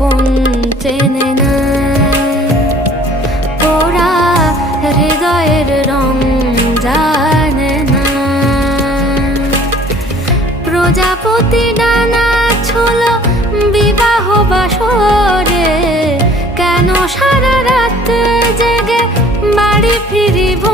আপন চেনে না, ওরা হৃদয়ের রং জানে না। প্রজাপতি ডানা ছোলো বিবাহ বাসরে, কেন সারা রাত জেগে বাড়ি ফিরিব